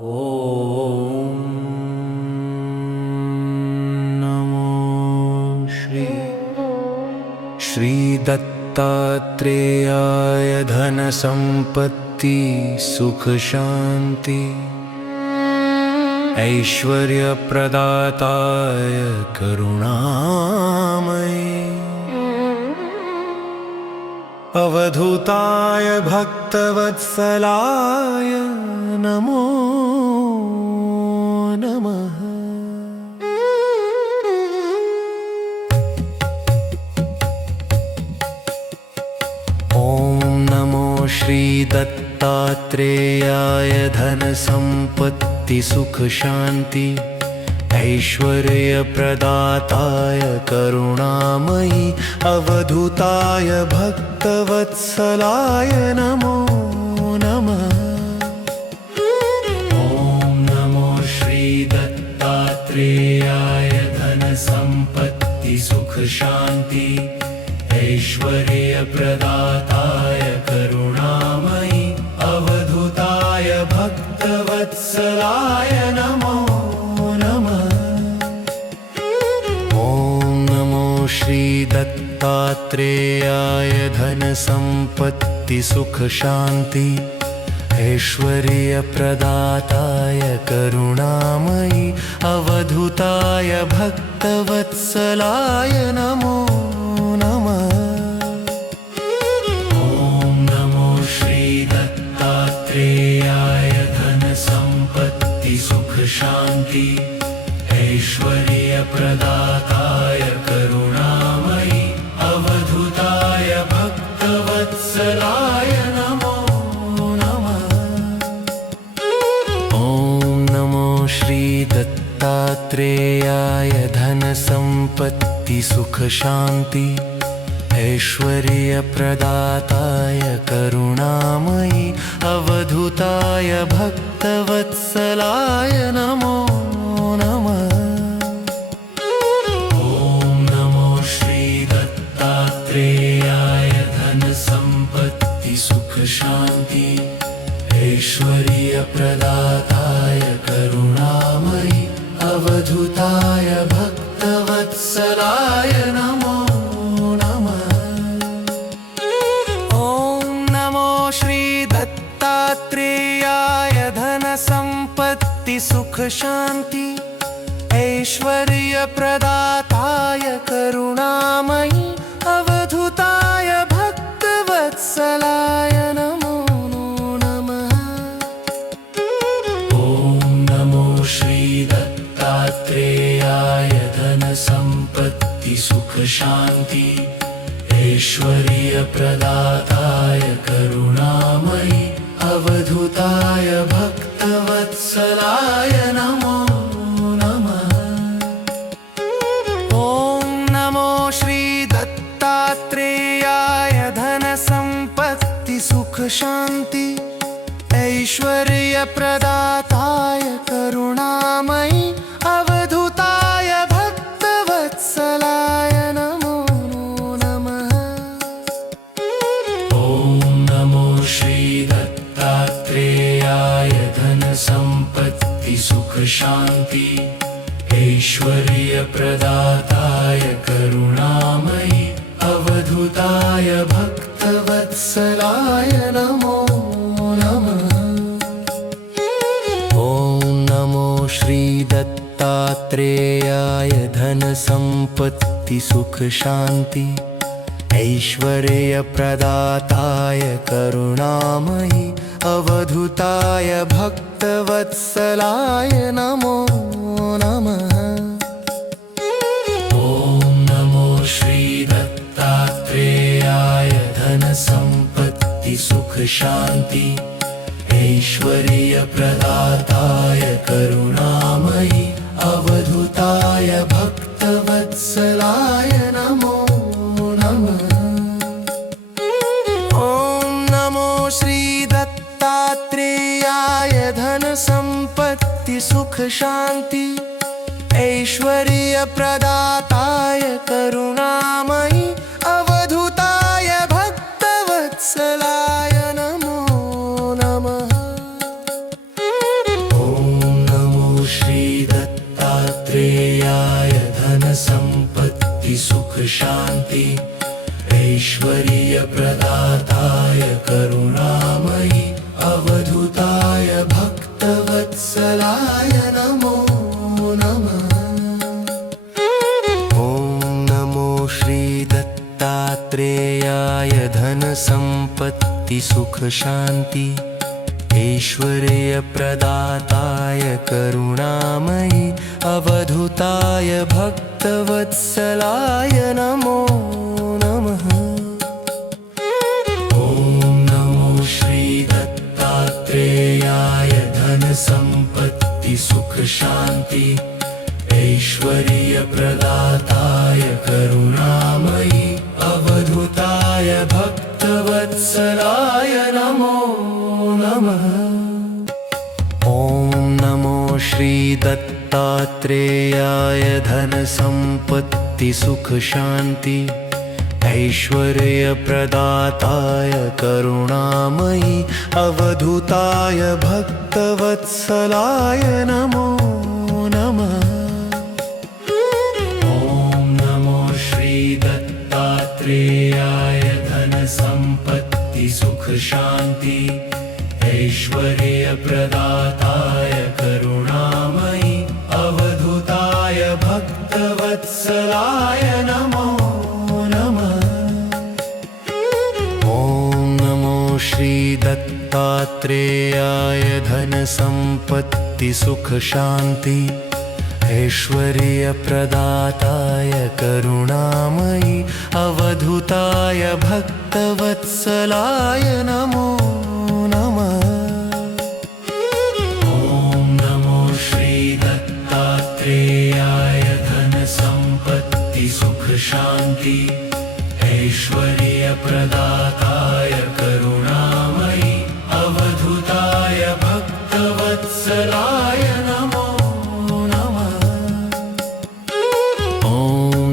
ॐ नमो श्री दत्तात्रेयाय धनसम्पत्ति सुख शान्ति ऐश्वर्यप्रदाताय करुणामये अवधूताय भक्तवत्सलाय नमो नमः। ॐ नमो श्री दत्तात्रेयाय धनसम्पत्ति सुख शान्ति ऐश्वर्यप्रदाताय करुणामयी अवधूताय भक्तवत्सलाय नमो नमः। ॐ नमो श्री दत्तात्रेयाय धनसम्पत्ति सुख शान्ति ऐश्वर्यप्रदाताय करुणामयी अवधूताय भक्तवत्सलाय नमो श्री दत्तात्रेयाय धनसम्पत्ति सुख शान्ति ऐश्वर्यप्रदाताय करुणामयी अवधूताय भक्तवत्सलाय नमो नमः। ॐ नमो श्री दत्तात्रेयाय धनसम्पत्ति सुख शान्ति ऐश्वर्यप्रदाताय करुणामयी अवधूताय भक्तवत्सलाय नमो नमः। ॐ नमो श्री दत्तात्रेयाय धनसम्पत्ति सुख शान्ति ऐश्वर्यप्रदाताय करुणामयी अवधूताय भक्तवत्सलाय नमो नमः। ॐ नमो श्री दत्तात्रेयाय धनसम्पत्ति सुख शान्ति ऐश्वर्यप्रदाताय करुणामयी अवधूताय भक्तवत्सलाय नमो नमः। ॐ नमो श्री दत्तात्रेयाय धनसम्पत्ति सुख शान्ति ऐश्वर्यप्रदाताय करुणामयी अवधूताय भक्तवत्सलाय नमो नमः। ॐ नमो श्री दत्तात्रेयाय धनसम्पत्ति सुख शान्ति ऐश्वर्यप्रदाताय करुणामयी अवधूताय भक्तवत्सलाय नमो नमः। ॐ नमो श्री दत्तात्रेयाय धनसम्पत्ति सुख शान्ति ऐश्वर्यप्रदाताय करुणामयी अवधूताय भक्तवत्सलाय नमो नमः। ॐ नमो श्री दत्तात्रेयाय धनसम्पत्ति सुख शान्ति ऐश्वर्यप्रदाताय करुणामयी अवधूताय भक्तवत्सलाय नमो नमः। ॐ नमो श्री दत्तात्रेयाय धनसम्पत्ति सुख शान्ति ऐश्वर्यप्रदाताय करुणामयी अवधूताय भक्तवत्सलाय नमो नमः। ॐ नमो श्री दत्तात्रेयाय धनसम्पत्ति सुख शान्ति ऐश्वर्यप्रदाताय करुणामयी अवधूताय भक्तवत्सलाय नमो नमः। ॐ नमो श्री दत्तात्रेयाय धनसम्पत्ति सुख शान्ति ऐश्वर्यप्रदाताय करुणामयी अवधूताय भक्तवत्सलाय नमो नमः। ॐ शान्ति ऐश्वर्यप्रदाताय करुणामयि अवधूताय भक्तवत्सलाय नमो नमः। ॐ नमो श्रीदत्तात्रेयाय धनसम्पत्तिसुखशान्ति ऐश्वर्यप्रदाताय करुणामयि अवधूताय भक्तवत्सलाय नमो नमः। ॐ नमो श्रीदत्तात्रेयाय धनसम्पत्तिसुखशान्ति ऐश्वर्यप्रदाताय करुणामयि अवधूताय भक्तवत्सलाय नमो नमः। ॐ नमो श्रीदत्तात्रेयाय धनसम्पत्तिसुखशान्ति ऐश्वर्यप्रदाताय करुणामयि अवधूताय भक्तवत्सलाय नमो नमः। ॐ नमो श्रीदत्तात्रेयाय धनसम्पत्तिसुखशान्ति ऐश्वर्यप्रदाताय करुणामयि अवधूताय भक्तवत्सलाय नमो नमः। ॐ नमो श्रीदत्तात्रेयाय धनसम्पत्तिसुखशान्ति ऐश्वर्यप्रदाताय करुणामयि अवधूताय भक्तवत्सलाय नमो नमः। ॐ नमो श्रीदत्तात्रेयाय धनसम्पत्तिसुखशान्ति ऐश्वर्यप्रदाताय करुणामयि अवधूताय भक्तवत्सलाय नमो नमः। ॐ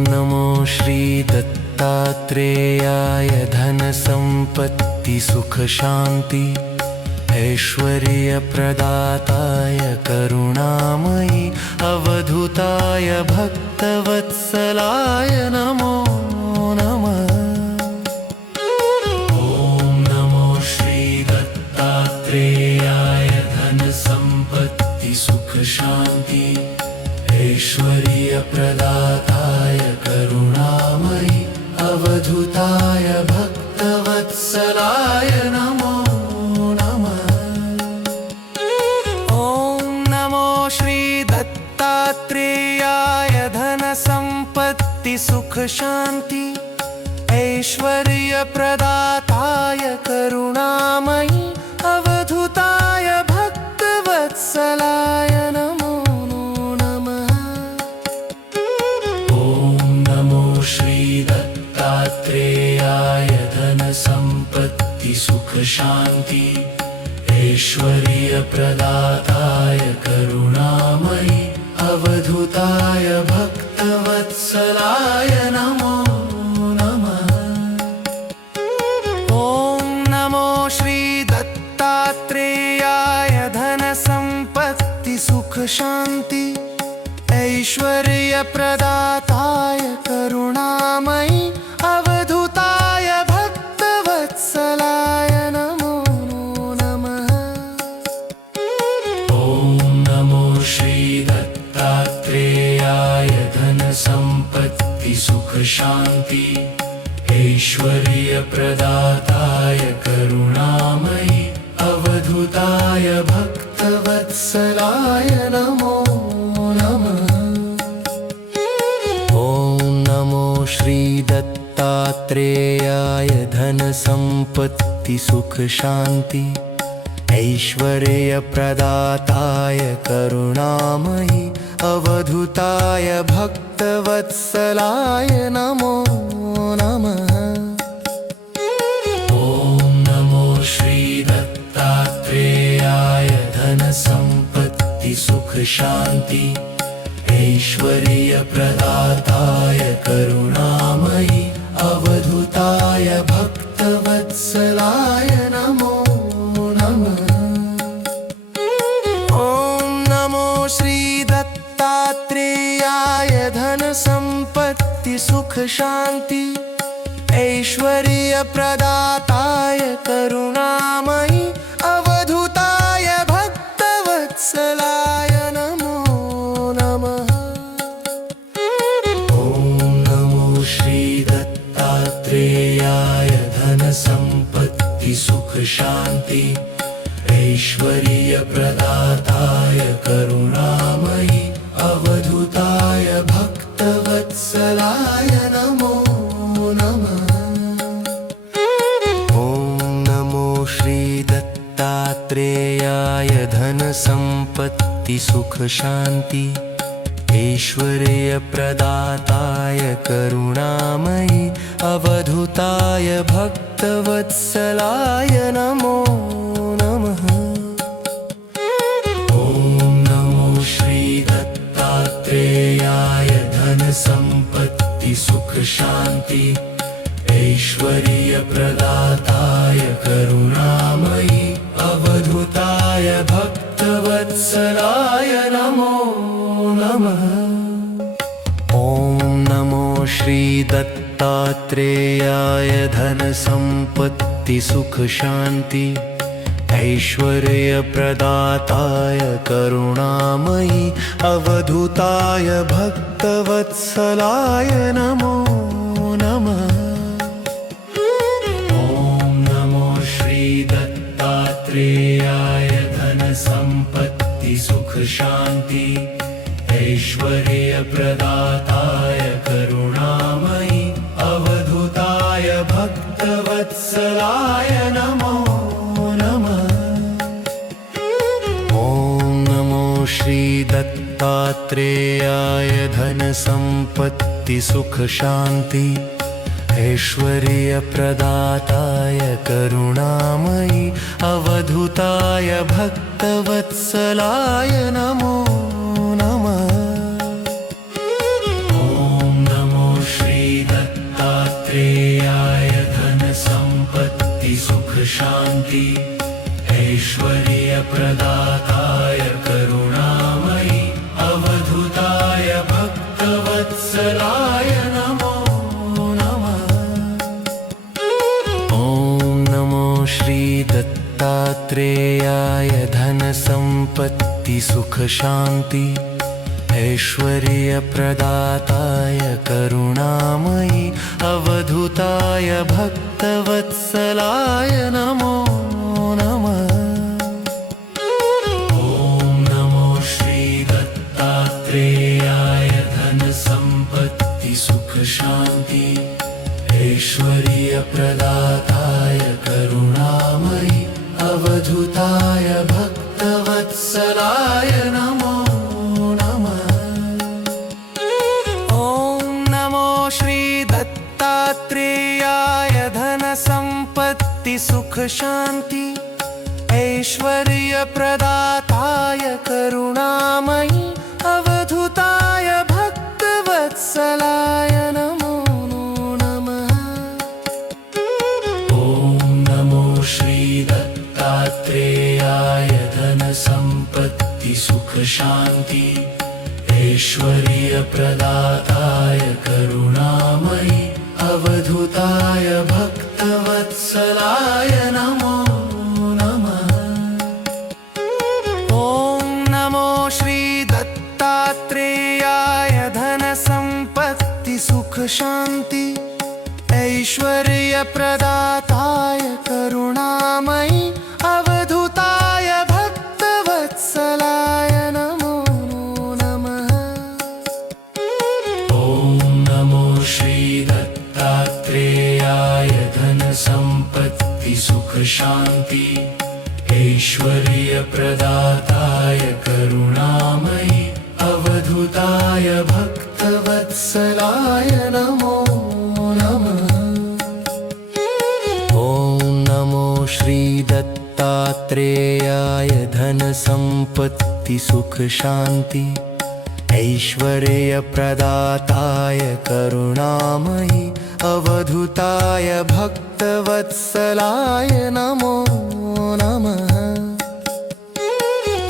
नमो श्रीदत्तात्रेयाय धनसम्पत्तिसुखशान्ति ऐश्वर्यप्रदाताय करुणामयि अवधूताय भक्तवत्सलाय नमो नमः। ॐ नमो श्रीदत्तात्रेयाय धनसम्पत्तिसुखशान्ति ऐश्वर्यप्रदाताय करुणामयि अवधूताय भक्तवत्सलाय नमो नमः। ॐ नमो श्रीदत्तात्रेयाय धनसम्पत्तिसुखशान्ति ऐश्वर्यप्रदाताय करुणामयि अवधूताय भक्तवत्सलाय नमो नमः। ॐ नमो श्रीदत्तात्रेयाय धनसम्पत्तिसुखशान्ति ऐश्वर्यप्रदाताय करुणामयि अवधूताय भक्तवत्सलाय नमो नमः। ॐ नमो श्रीदत्तात्रेयाय धनसम्पत्तिसुखशान्ति ऐश्वर्यप्रदाताय करुणामयि अवधूताय भक्तवत्सलाय नमो नमः। ॐ नमो श्रीदत्तात्रेयाय धनसम्पत्तिसुखशान्ति ऐश्वर्यप्रदाताय करुणामयि अवधूताय भक्तवत्सलाय नमो नमः। ॐ नमो श्रीदत्तात्रेयाय धनसम्पत्तिसुखशान्ति ऐश्वर्यप्रदाताय करुणामयि अवधूताय भक्तवत्सलाय नमो नमः। ॐ नमो श्रीदत्तात्रेयाय धनसम्पत्तिसुखशान्ति ऐश्वर्यप्रदाताय करुणामयि अवधूताय भक्तवत्सलाय नमो नमः। ॐ नमो श्रीदत्तात्रेयाय धनसम्पत्तिसुखशान्ति सुख शांति ऐश्वर्य प्रदाताय करुणामयी अवधूताय भक्तवत्सलाय नमो नमः। ओम नमो श्री दत्तात्रेयाय धन संपत्ति सुख शांति ऐश्वर्य प्रदाताय करुणामयी अवधूताय भक्तवत्सलाय नमो नमः। ओम नमो श्री दत्तात्रेयाय धन संपत्ति सुख शांति ऐश्वर्य प्रदाताय करुणामयी अवधूताय भक्तवत्सलाय नमो नमः। ओम नमो श्री दत्तात्रेयाय धन संपत्ति सुख शांति ऐश्वर्य प्रदाताय करुणामयी अवधूताय भक्तवत्सलाय नमो नमः। ओम नमो श्री दत्तात्रेयाय धन संपत्ति सुख शांति ऐश्वर्य प्रदाताय करुणामयी अवधूताय भक्तवत्सलाय नमो नमः। ओम नमो श्री दत्तात्रेयाय धन संपत्ति सुख शांति ऐश्वर्य प्रदाताय करुणामयी अवधूताय भक्तवत्सलाय नमो नमः। ओम नमो श्री दत्तात्रेयाय धन संपत्ति सुख शांति ऐश्वर्य प्रदाताय करुणामयी अवधूताय भक्तवत्सलाय नमो नमः। ओम नमो श्री दत्तात्रेयाय धन संपत्ति सुख शांति ऐश्वर्य प्रदाताय करुणामयी अवधूताय भक्तवत्सलाय नमो नमः। ओम नमो श्री दत्तात्रेयाय धन संपत्ति सुख शांति ऐश्वर्य प्रदाताय करुणामयी अवधूताय भक्तवत्सलाय नमो नमः। ओम नमो श्री दत्तात्रेयाय धन संपत्ति सुख शांति ऐश्वर्य प्रदाताय करुणामयी अवधूताय भक्तवत्सलाय नमो नमः। ओम नमो श्री दत्तात्रेयाय धन संपत्ति सुख शांति ऐश्वर्य प्रदाताय करुणामयी अवधूताय भक्तवत्सलाय नमो नमः। ओम नमो श्री दत्तात्रेयाय धन संपत्ति सुख शांति ऐश्वर्य प्रदाताय करुणामयी अवधूताय भक्तवत्सलाय नमो नमः। ओम नमो श्री दत्तात्रेयाय धन संपत्ति सुख शांति ऐश्वर्य प्रदाताय करुणामयी अवधूताय भक्तवत्सलाय नमो नमः। ओम नमो श्री दत्तात्रेयाय धन संपत्ति सुख शांति ऐश्वर्य प्रदाताय करुणामयी अवधूताय भक्तवत्सलाय नमो नमः। ओम नमो श्री दत्तात्रेयाय धन संपत्ति सुख शांति ऐश्वर्य प्रदाताय करुणामयी अवधूताय भक्तवत्सलाय नमो नमः।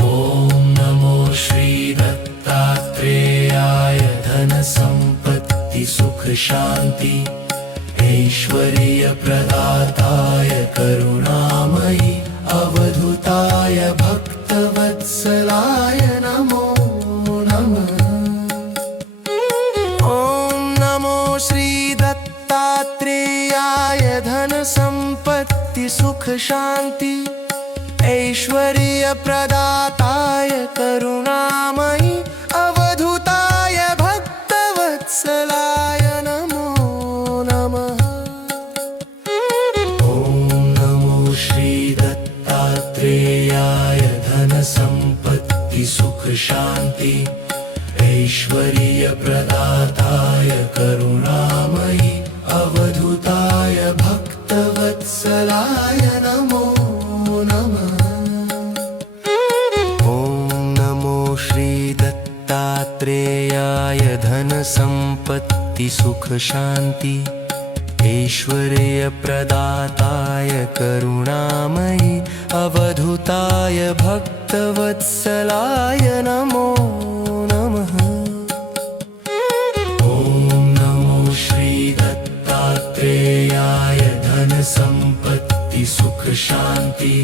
ओम नमो श्री दत्तात्रेयाय धन संपत्ति सुख शान्ति ऐश्वर्यप्रदाताय करुणामयि अवधूताय भक्तवत्सलाय नमो नमः। ॐ नमो श्रीदत्तात्रेयाय धनसम्पत्ति सुखशान्ति ऐश्वर्यप्रदाताय करुणामयि अवधूताय भक्तवत्सलाय नमो नमः। ॐ नमो श्रीदत्तात्रेयाय धनसम्पत्ति सुखशान्ति ऐश्वर्यप्रदाताय करुणामयि अवधूताय भक्तवत्सलाय नमो नमः। ॐ नमो श्रीदत्तात्रेयाय धनसम्पत्ति सुखशान्ति ऐश्वर्यप्रदाताय करुणामयि अवधूताय भक्तवत्सलाय नमो नमः। ॐ नमो श्रीदत्तात्रेयाय धनसम्पत्ति सुखशान्ति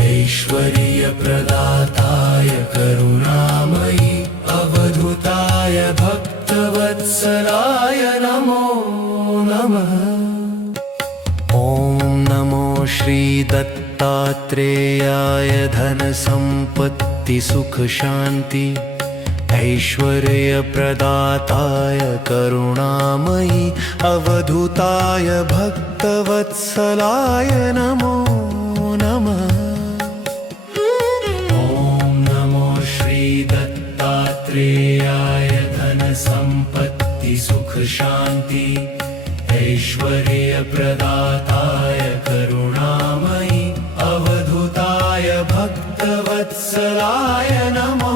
ऐश्वर्यप्रदाताय करुणामयि अवधूताय भक्तवत्सलाय नमो नमः। ॐ नमो श्रीदत्तात्रेयाय धनसम्पत्ति सुखशान्ति ऐश्वर्यप्रदाताय करुणामयि अवधूताय भक्तवत्सलाय नमो नमः। ॐ नमो श्रीदत्तात्रेयाय धनसम्पत्ति सुखशान्ति ऐश्वर्यप्रदाताय करुणामयि अवधूताय भक्तवत्सलाय नमो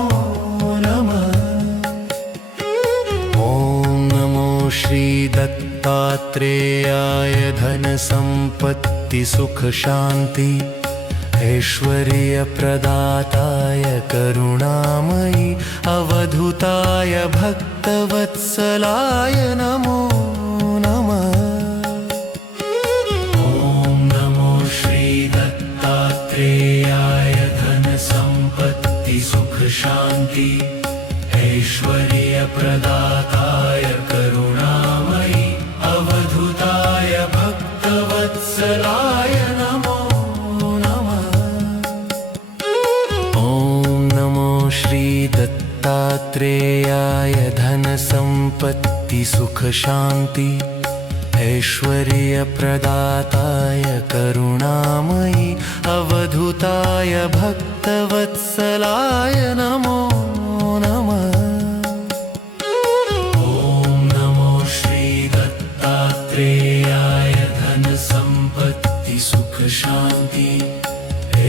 नमः। ॐ नमो श्रीदत्तात्रेयाय धनसम्पत्ति सुखशान्ति ऐश्वर्यप्रदाताय करुणामयि अवधूताय भक्तवत्सलाय नमो नमः। ॐ नमो श्रीदत्तात्रेयाय धनसम्पत्ति सुखशान्ति ऐश्वर्यप्रदाताय करुणामयि अवधूताय भक्तवत्सलाय नमो नमः। ॐ नमो श्रीदत्तात्रेयाय धनसम्पत्ति सुखशान्ति ऐश्वर्यप्रदाताय करुणामयि अवधूताय भक्तवत्सलाय नमो नमः। ॐ नमो श्रीदत्तात्रेयाय धनसम्पत्ति सुखशान्ति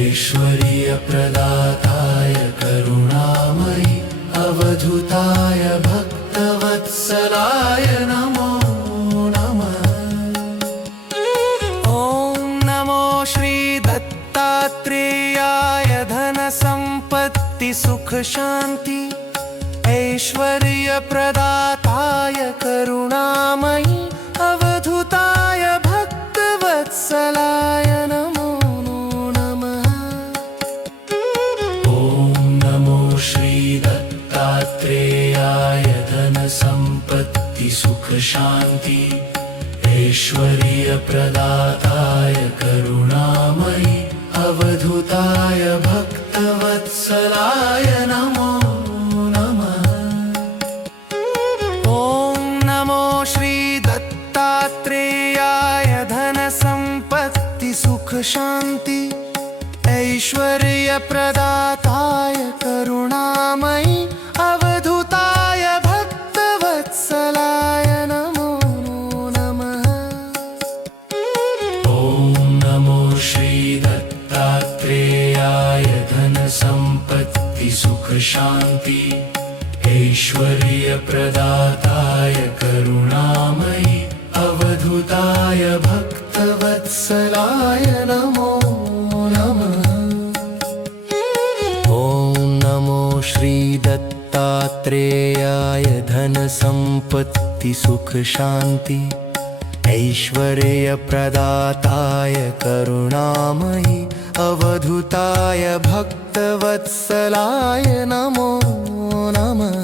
ऐश्वर्यप्रदाताय करुणामयि अवधूताय भक्तवत्सलाय नमो नमः। ॐ नमो श्रीदत्तात्रेयाय धनसम्पत्ति सुखशान्ति ऐश्वर्यप्रदाताय करुणामयि अवधूताय भक्तवत्सलाय नमो नमः। ॐ नमो श्रीदत्तात्रेयाय धनसम्पत्ति सुखशान्ति ऐश्वर्यप्रदाताय करुणामयि अवधूताय भक्तवत्सलाय नमो नमः। ॐ नमो श्रीदत्तात्रेयाय धनसम्पत्ति सुखशान्ति ऐश्वर्यप्रदाताय करुणामयि अवधूताय भक्तवत्सलाय नमो नमः। ॐ नमो श्रीदत्तात्रेयाय धनसम्पत्ति सुखशान्ति ऐश्वर्यप्रदाताय करुणामयि अवधूताय भक्तवत्सलाय नमो नमः। ॐ नमो श्रीदत्तात्रेयाय दत्तात्रेयाय धन संपत्ति सुख शांति ऐश्वर्य प्रदाताय करुणामयी अवधूताय भक्तवत्सलाय नमो नमः।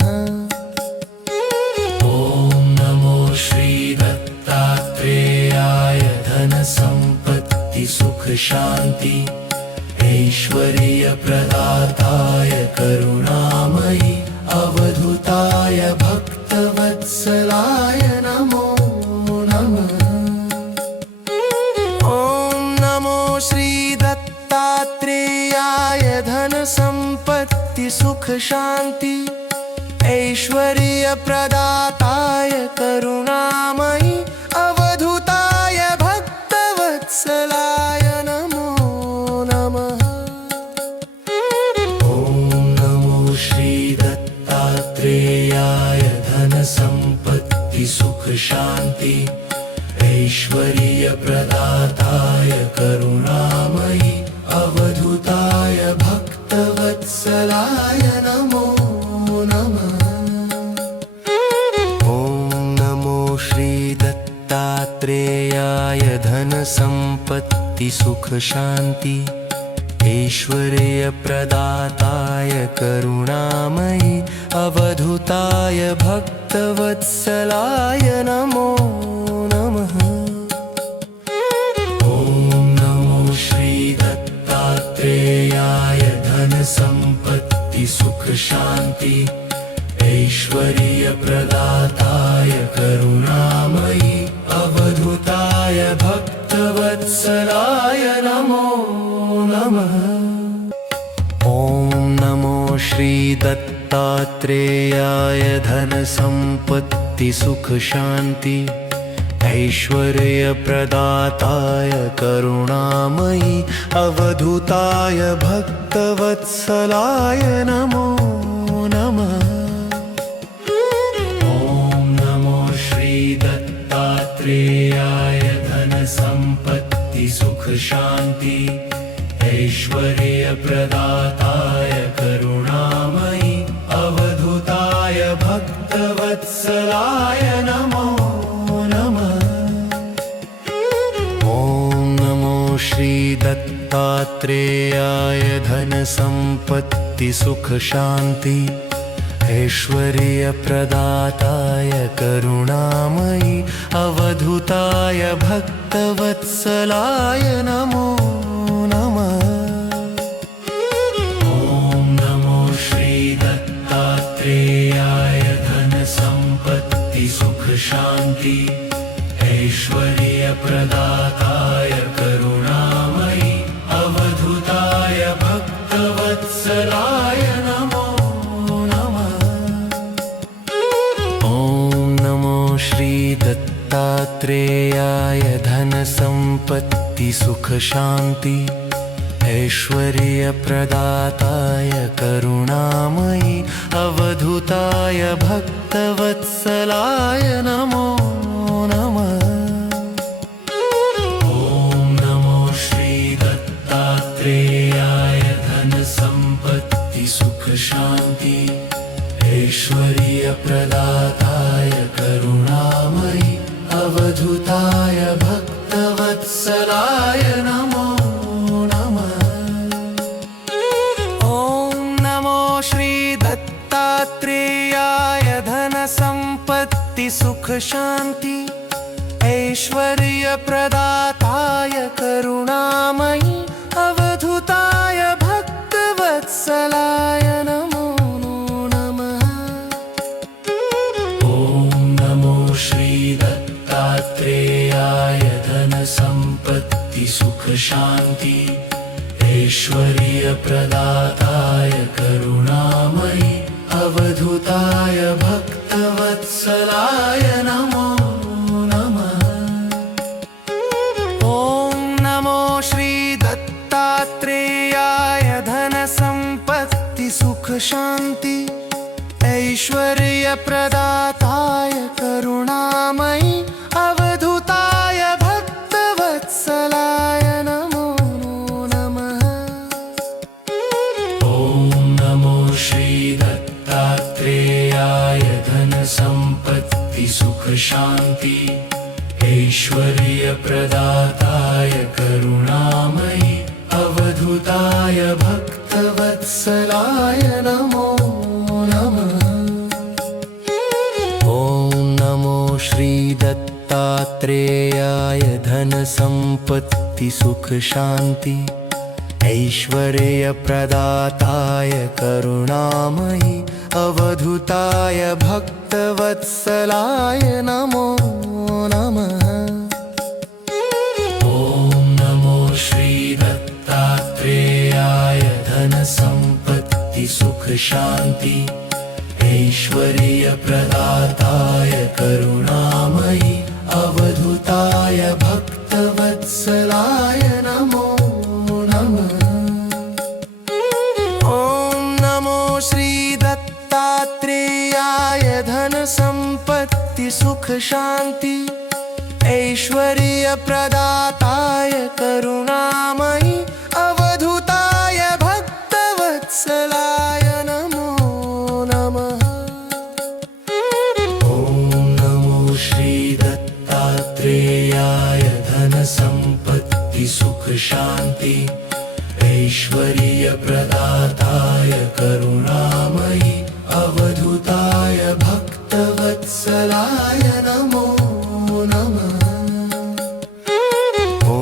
ओम नमो श्री दत्तात्रेयाय धन संपत्ति सुख शांति ऐश्वर्य प्रदाताय करुणामयी अवधूताय भक्तवत्सलाय नमो नमः। ओम नमो श्री दत्तात्रेयाय धन संपत्ति सुख शांति ऐश्वर्य प्रदाताय करुणामयी अवधूताय भक्तवत्सलाय नमो नमः। ओम नमो श्री दत्तात्रेयाय धन संपत्ति सुख शांति ऐश्वर्य प्रदाताय करुणामयी अवधूताय भक्तवत्सलाय नमो नमः। ओम नमो श्री दत्तात्रेयाय धन संपत्ति सुख शांति ऐश्वर्य प्रदाताय करुणामयी अवधूताय भक्तवत्सलाय नमो नमः। ओम नमो श्री दत्तात्रेयाय धन संपत्ति सुख शांति ऐश्वर्य प्रदाताय करुणामयी अवधूताय भक्तवत्सलाय नमो नमः। ओम नमो श्री दत्तात्रेयाय धन संपत्ति सुख शांति ऐश्वर्य प्रदाताय करुणामयी अवधूताय भक्तवत्सलाय नमो नमः। ओम नमो श्री दत्तात्रेयाय धन संपत्ति सुख शांति ऐश्वर्य प्रदाताय करुणामयी अवधूताय भक्तवत्सलाय नमो नमः। ओम नमो श्री दत्तात्रेयाय धन संपत्ति सुख शांति ऐश्वर्य प्रदाताय करुणामयी अवधूताय भक्तवत्सलाय नमो नमः। ओम नमो श्री दत्तात्रेयाय धन संपत्ति सुख शांति ऐश्वर्य प्रदाताय करुणामयी अवधूताय भक्तवत्सलाय नमो नमः। ओम नमो श्री दत्तात्रेयाय धन संपत्ति सुख शांति ऐश्वर्य प्रदाताय करुणामयी अवधूताय भक्तवत्सलाय नमो नमः। ओम नमो श्री दत्तात्रेयाय धन संपत्ति सुख शांति ऐश्वर्य प्रदाताय करुणामयी अवधूताय भक्तवत्सलाय नमो नमः। ओम नमो श्री दत्तात्रेयाय धन संपत्ति सुख शांति ऐश्वर्य प्रदाताय करुणामयी अवधूताय भक्तवत्सलाय नमो नमः। ओम नमो श्री दत्तात्रेयाय धन संपत्ति सुख शांति ऐश्वर्य प्रदाताय करुणामयी अवधूताय भक्तवत्सलाय नमो नमः। ओम नमो श्री दत्तात्रेयाय धन संपत्ति सुख शांति ऐश्वर्य प्रदाताय करुणामयी अवधूताय भक्तवत्सलाय नमो नमः। ओम नमो श्री दत्तात्रेय सम्पत्ति सुख शान्ति ऐश्वर्यप्रदाताय करुणामयि अवधूताय भक्तवत्सलाय नमो नमः। ॐ नमो श्री दत्तात्रेयाय धन सम्पत्ति सुख शान्ति ऐश्वर्यप्रदाताय करुणामयि अवधूताय भक्तवत्सलाय नमो नमः। ॐ नमो श्री दत्तात्रेयाय धन सम्पत्ति सुख शान्ति ऐश्वर्यप्रदाताय करुणामयि अवधूताय भक्तवत्सलाय नमो नमः। ॐ नमो श्री दत्तात्रेयाय धन सम्पत्ति सुख शान्ति ऐश्वर्यप्रदाताय करुणामयि अवधूताय भक्तवत्सलाय नमो नमः। ॐ नमो श्री दत्तात्रेयाय धन सम्पत्ति सुख शान्ति ऐश्वर्यप्रदाताय करुणामयि अवधूताय भक्तवत्सलाय नमो नमः। ॐ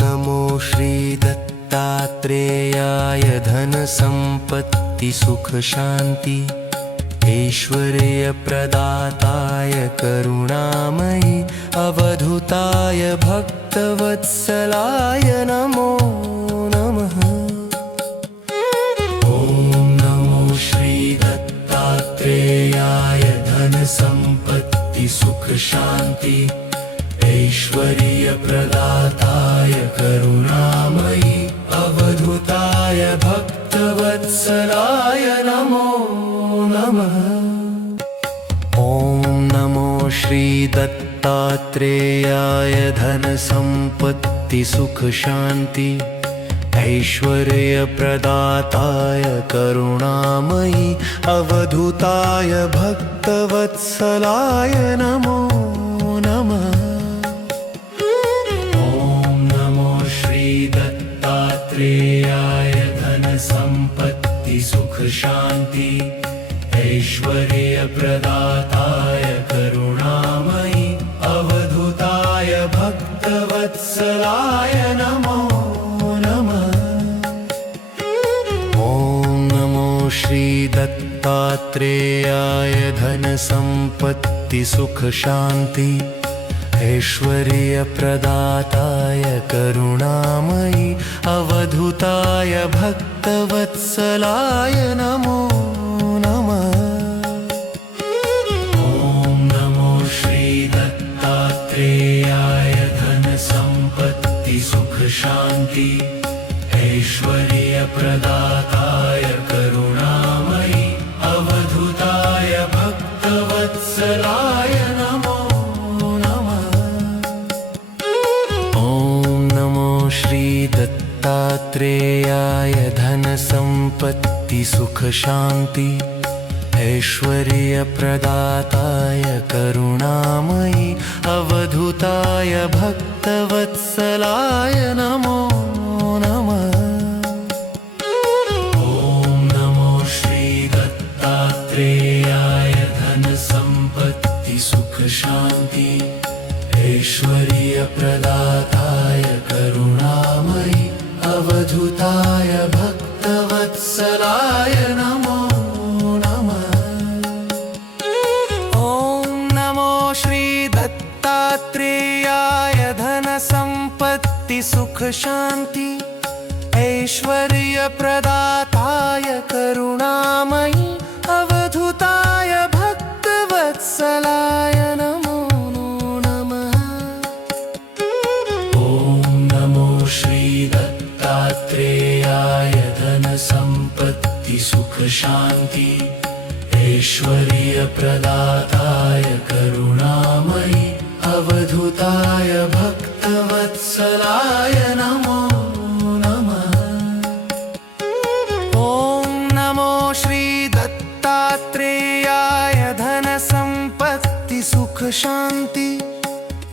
नमो श्री दत्तात्रेयाय धन सम्पत्ति सुख शान्ति ऐश्वर्यप्रदाताय करुणामयि अवधूताय भक्तवत्सलाय नमो नमः। ॐ नमो श्री दत्तात्रेयाय धन सम्पत्ति सुख शान्ति ऐश्वर्यप्रदाताय करुणामयि अवधूताय भक्तवत्सलाय नमो नमः। ॐ नमो श्री दत्तात्रेयाय धन सम्पत्ति सुख शान्ति ऐश्वर्यप्रदाताय करुणामयि अवधूताय भक्तवत्सलाय नमो नमः। ॐ नमो श्री दत्तात्रेयाय धन सम्पत्ति सुख शान्ति ऐश्वर्यप्रदाताय करुणामयि अवधूताय भक्तवत्सलाय नमो नमः। ॐ नमो श्री दत्तात्रेयाय धन सम्पत्ति सुख शान्ति ऐश्वर्यप्रदाताय करुणामयि अवधूताय भक्तवत्सलाय नमो नमः। ॐ नमो श्री दत्तात्रेयाय धन सम्पत्ति सुख शान्ति ऐश्वर्यप्रदाताय करुणामयि अवधूताय भक्तवत्सलाय नमो नमः। ॐ नमो श्री दत्तात्रेयाय धन सम्पत्ति सुख शान्ति ऐश्वर्यप्रदाताय करुणामयि अवधूताय भक्तवत्सलाय नमो नमः। ॐ नमो श्री दत्तात्रेयाय धन सम्पत्ति सुख शान्ति ऐश्वर्यप्रदाताय करुणामयि अवधूताय भक्तवत्सलाय नमो नमः। ॐ नमो श्री दत्तात्रेयाय धन सम्पत्ति सुख शान्ति ऐश्वर्यप्रदाताय करुणामयि अवधूताय भक्तवत्सलाय नमो नमः। ॐ नमो श्री दत्तात्रेयाय धन सम्पत्ति सुख शान्ति ऐश्वर्यप्रदाताय करुणामयि अवधूताय भक्तवत्सलाय नमो नमः। ॐ नमो श्री दत्तात्रेयाय धन सम्पत्ति सुख शांति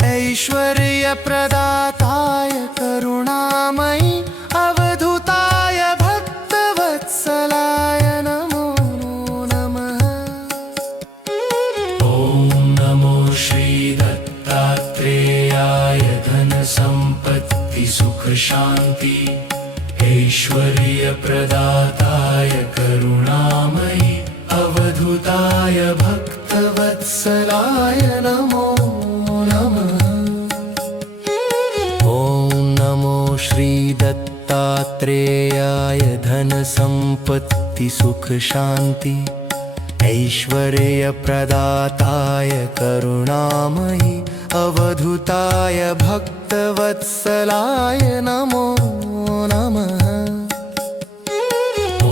ऐश्वर्य प्रदाताय करुणामयी अवधूताय भक्तवत्सलाय नमो नमः। ॐ नमो श्री दत्तात्रेयाय धन संपत्ति सुख शांति ऐश्वर्य प्रदाताय करुणामयी अवधूताय भक्तवत्सलाय नमो नमः। ॐ नमो श्री दत्तात्रेयाय धन संपत्ति सुख शांति ऐश्वर्य प्रदाताय करुणामयी अवधूताय भक्तवत्सलाय नमो नमः। ॐ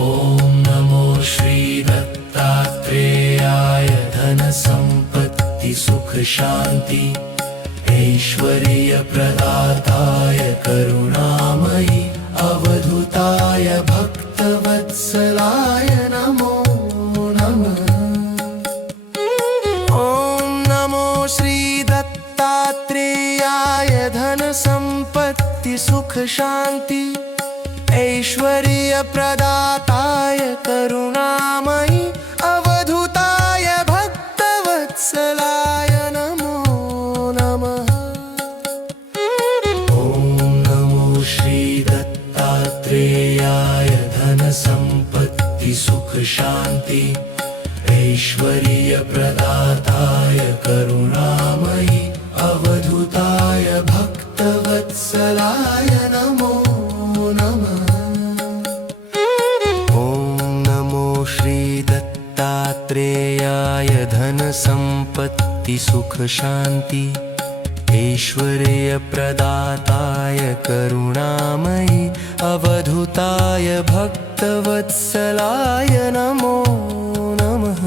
नमो श्री दत्तात्रेयाय धन संपत्ति सुख शांति ऐश्वर्य प्रदाताय करुणामयी अवधूताय भक्तवत्सलाय नमो नमः। ॐ नमो श्री दत्तात्रेयाय धन संपत्ति सुख शांति ऐश्वर्य प्रदाताय करुणामयी अवधूताय भक्तवत्सलाय नमो नमः। ॐ नमो श्री दत्तात्रेयाय धन संपत्ति सुख शांति ऐश्वर्य प्रदाताय करुणामयी अवधूताय भक्तवत्सलाय नमो नमः। ॐ नमो श्री दत्तात्रेयाय धन संपत्ति सुख शांति ऐश्वर्य प्रदाताय करुणामयी अवधूताय भक्तवत्सलाय नमो नमः।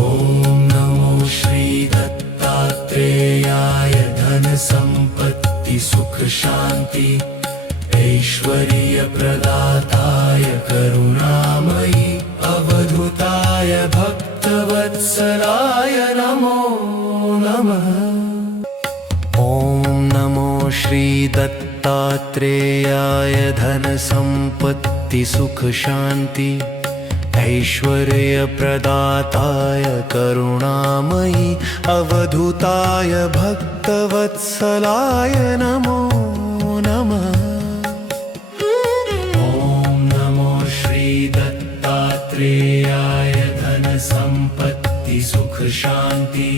ॐ नमो श्री दत्तात्रेयाय धन संपत्ति सुख शांति ऐश्वर्य प्रदाताय करुणामयी अवधूताय भक्तवत्सलाय नमो नमः। ॐ नमो श्री दत्तात्रेयाय धन संपत्ति सुख शांति ऐश्वर्य प्रदाताय करुणामयी अवधूताय भक्तवत्सलाय नमो नमः। ॐ नमो श्री दत्तात्रेयाय धन संपत्ति सुख शांति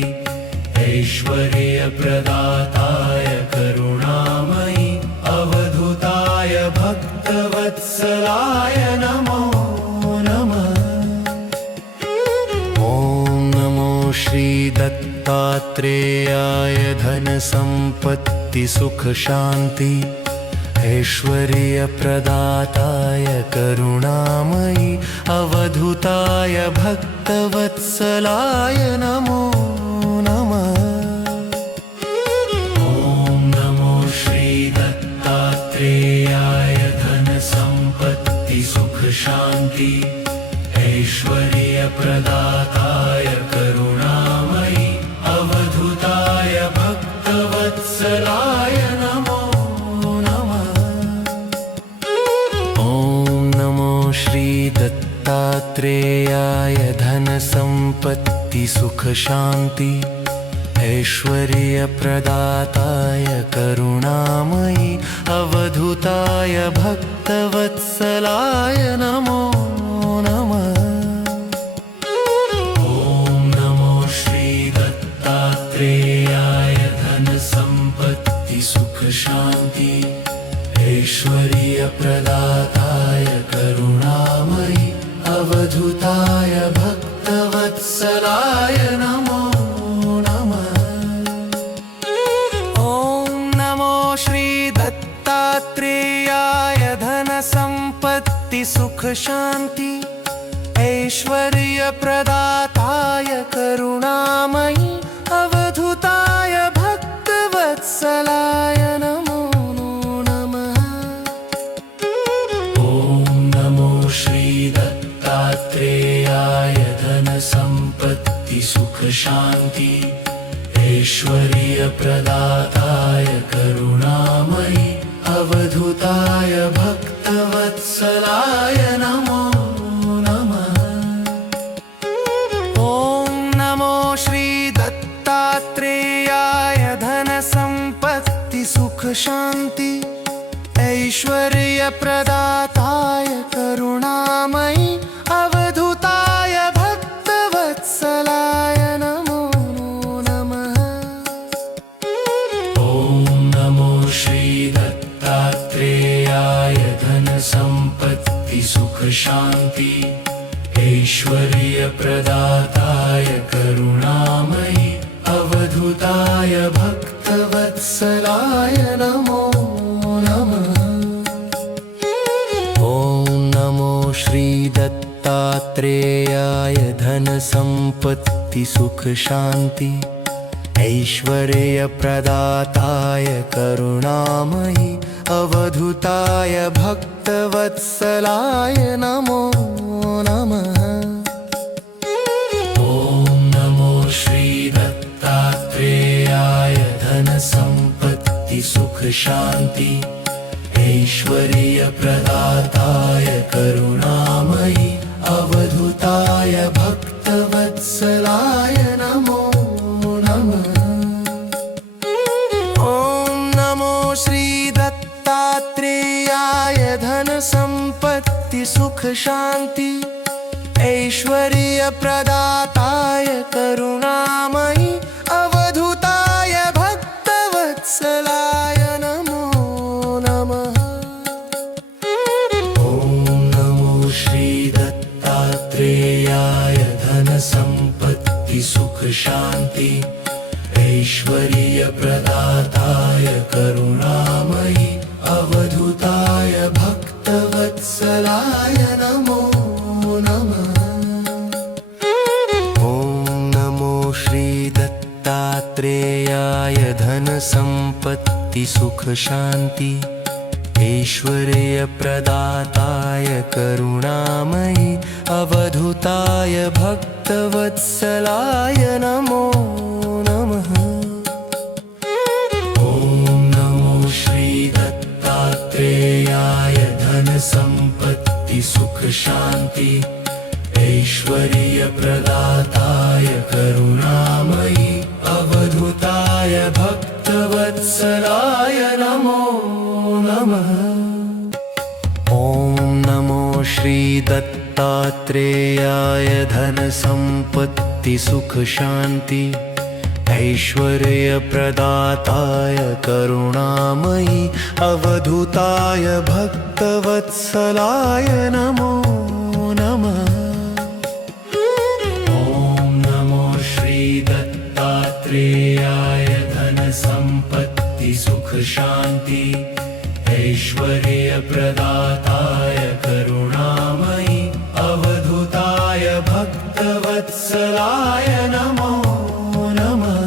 ऐश्वर्य प्रदाताय करुणामयी अवधूताय भक्तवत्सलाय नमो नमः। ॐ नमो श्री दत्तात्रेयाय धन संपत्ति सुख शांति ऐश्वर्य प्रदाताय करुणामयी अवधूताय भक्तवत्सलाय नमो नमः। ॐ नमो श्री दत्तात्रेयाय धन संपत्ति सुख शांति ऐश्वर्य प्रदाताय करुणामयी अवधूताय भक्तवत्सलाय नमो नमः। ॐ नमो श्री दत्तात्रेयाय धन संपत्ति सुख शांति ऐश्वर्य प्रदाताय करुणामयी अवधूताय भक्तवत्सलाय नमो नमः। ॐ नमो श्री दत्तात्रेयाय धन संपत्ति सुख शांति ऐश्वर्य प्रदाताय करुणामयी अवधूताय भक्तवत्सलाय नमो नमः। ॐ नमो श्री दत्तात्रेयाय धन संपत्ति सुख शांति ऐश्वर्य प्रदाताय करुणामयी अवधूताय भक्तवत्सलाय नमो नमः। ॐ नमो श्री दत्तात्रेयाय धन संपत्ति सुख शान्ति ऐश्वर्यप्रदाताय करुणामयि अवधूताय भक्तवत्सलाय नमो नमः। ॐ नमो श्री दत्तात्रेयाय धन संपत्ति सुख शांति ऐश्वर्यप्रदाताय करुणामयि अवधूताय भक्तवत्सलाय नमो नमः। ॐ नमो श्री दत्तात्रेयाय धन संपत्ति सुख शान्ति ऐश्वर्यप्रदाताय करुणामयि अवधूताय भक्तवत्सलाय नमो नमः। ॐ नमो श्री दत्तात्रेयाय धन संपत्ति सुख शांति ऐश्वर्यप्रदाताय करुणामयि अवधूताय भक्तवत्सलाय नमो नमः। ॐ नमो श्री दत्तात्रेयाय धन संपत्ति सुख शान्ति ऐश्वर्यप्रदाताय करुणामयि अवधूताय भक्तवत्सलाय नमो नमः। ॐ नमो श्री दत्तात्रेयाय धन संपत्ति सुख शांति ऐश्वर्यप्रदाताय करुणामयि अवधूताय भक्तवत्सलाय नमो नमः। ॐ नमो श्री दत्तात्रेयाय धन संपत्ति सुख शान्ति ऐश्वर्यप्रदाताय करुणामयि अवधूताय भक्तवत्सलाय नमो नमः। ॐ नमो श्री दत्तात्रेयाय धन संपत्ति सुख शांति ऐश्वर्यप्रदाताय करुणामयि अवधूताय भक्तवत्सलाय नमो नमः। ॐ नमो श्री दत्तात्रेयाय धन संपत्ति सुख शान्ति ऐश्वर्यप्रदाताय करुणामयि अवधूताय भक्तवत्सलाय नमो नमः। ॐ नमो श्री दत्तात्रेयाय धन संपत्ति सुख शांति ऐश्वर्यप्रदाताय करुणामयि अवधूताय भक्तवत्सलाय नमो नमः। ॐ नमो श्री दत्तात्रेयाय धन संपत्ति सुख शान्ति ऐश्वर्यप्रदाताय करुणामयि अवधूताय भक्तवत्सलाय नमो नमः।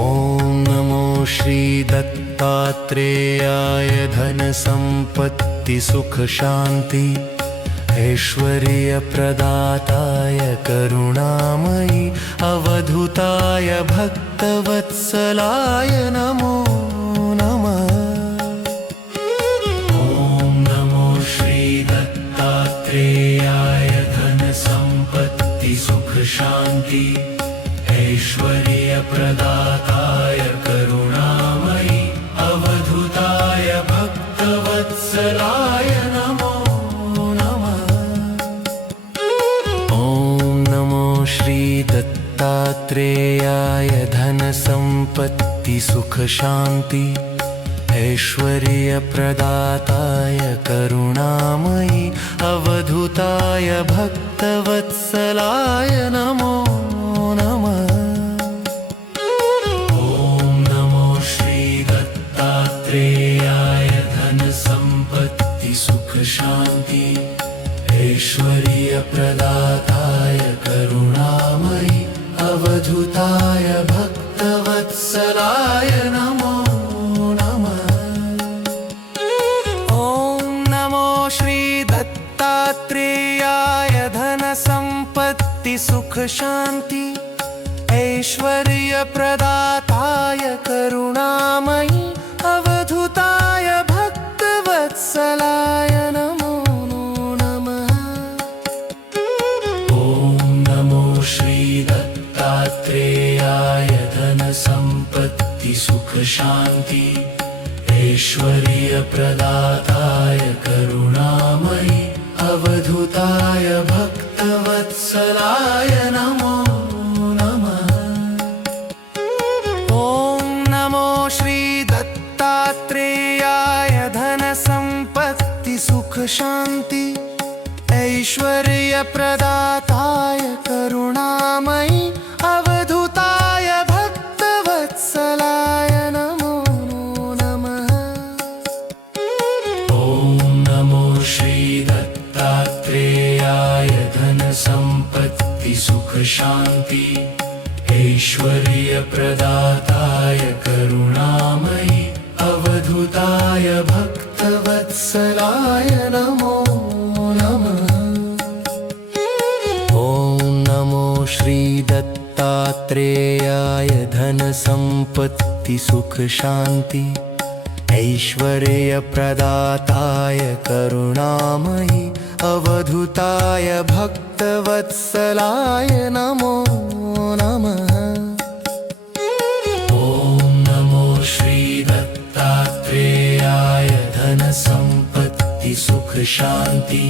ॐ नमो श्री दत्तात्रेयाय धन संपत्ति सुख शांति ऐश्वर्यप्रदाताय करुणामयि अवधूताय भक्तवत्सलाय नमो नमः। ॐ नमो श्री दत्तात्रेयाय धन संपत्ति सुख शान्ति ऐश्वर्यप्रदाताय करुणामयि अवधूताय भक्तवत्सलाय नमो नमः। ॐ नमो श्री दत्तात्रेयाय धन संपत्ति सुख शांति ऐश्वर्यप्रदाताय करुणामयि अवधूताय भक्तवत्सलाय नमो नमः। ॐ नमो श्री दत्तात्रेयाय धन संपत्ति सुख शान्ति ऐश्वर्यप्रदाताय करुणामयि अवधूताय भक्तवत्सलाय नमो नमः। ॐ नमो श्री दत्तात्रेयाय धन संपत्ति संपत्ति सुख शांति ऐश्वर्यप्रदाताय करुणामयि अवधूताय भक्तवत्सलाय नमो नमः। ॐ नमो श्री दत्तात्रेयाय धन संपत्ति सुख शांति ऐश्वर्यप्रदाताय करुणामयि अवधूताय भक्तवत्सलाय नमो नमः। ॐ नमो श्री दत्तात्रेयाय धन संपत्ति सुख शांति ऐश्वर्यप्रदाताय करुणामयि अवधूताय भक्तवत्सलाय नमो नमः। ॐ नमो श्री दत्तात्रेयाय धन संपत्ति सुख शांति ऐश्वर्यप्रदाताय करुणामयि अवधूताय भक्तवत्सलाय नमो नमः। ॐ नमो श्री दत्तात्रेयाय धन संपत्ति सुख शांति ऐश्वर्यप्रदाताय करुणामयि अवधूताय भक्तवत्सलाय नमो नमः। ॐ नमो श्री दत्तात्रेयाय धन संपत्ति सुख शांति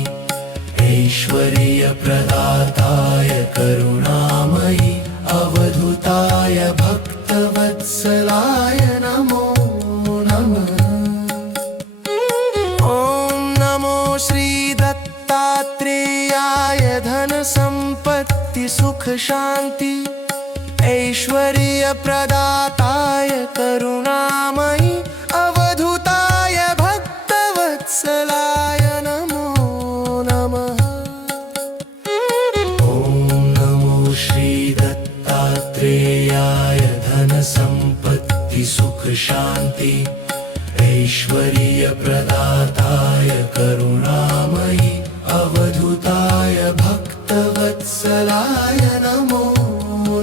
ऐश्वर्यप्रदाताय करुणामयि अवधूताय भक्तवत्सलाय नमो नमः। ॐ नमो श्री दत्तात्रेयाय धन संपत्ति सुख शांति ऐश्वर्यप्रदाताय करुणामयि अवधूताय भक्तवत्सलाय नमो नमः। ॐ नमो श्री दत्तात्रेयाय धन संपत्ति सुख शांति ऐश्वर्यप्रदाताय करुणामयि अवधूताय भक्तवत्सलाय नमो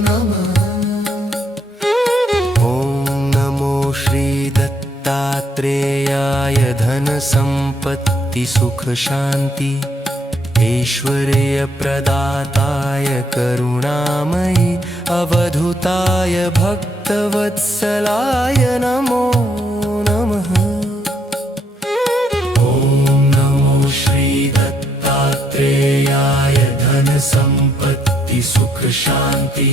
नमः। ॐ नमो श्री दत्तात्रेयाय धन संपत्ति सुख शांति ऐश्वर्यप्रदाताय करुणामयि अवधूताय भक्तवत्सलाय नमो नमः। ॐ नमो श्री दत्तात्रेयाय धन संपत्ति सुख शांति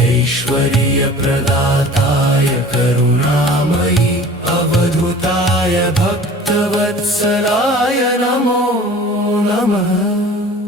ऐश्वर्यप्रदाताय करुणामयि अवधूताय भक्तवत्सलाय नमो नमः।